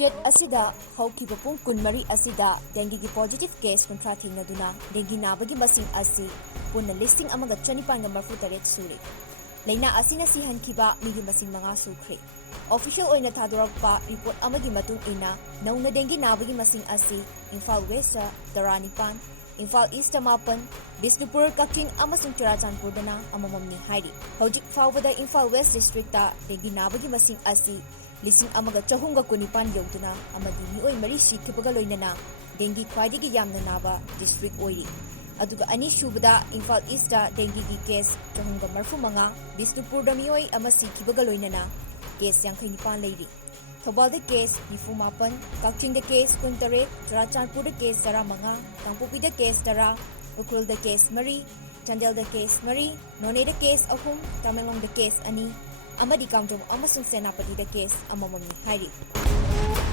State Asida haukiba pung kunmari asida dengue gi positive case kontra thingnaduna dengue nabagi masing asi punna listing amaga chanipanga marfu taret suri. Laina Asina Sihankhiba Meegi masing mga Sukhre. Official oina thadorakpa report amagi matung ina nauna dengue nabagi masing asi Imphal West Taranipan, Imphal East Mapan, Bisnupur Kakching amasung Churachandpur dana amamamni hairi. Hojik fawbada Imphal West District ta dengue nabagi masing asi lising amaga chahunga kunipan yogduna amadi mioi mari sikhibaga loinana dengue khwaidigi yamna naba district oiri. Aduga ani shubada Imphal East dengue gi case chahunga marfu manga Bisnupur da mioi ama sikhibaga loinana case Sihankhiba leiri. Thobal the case Nifumapan, Kakching the case Kuntare, Churachandpur the case Tara Manga, Tangpupi the case Tara, Ukrul the case Mari, Chandel the case Mari, None the case Ahum, Tamelong the case Ani, Amadi Kamjong Amasung Senapati the case Amamami Hairi.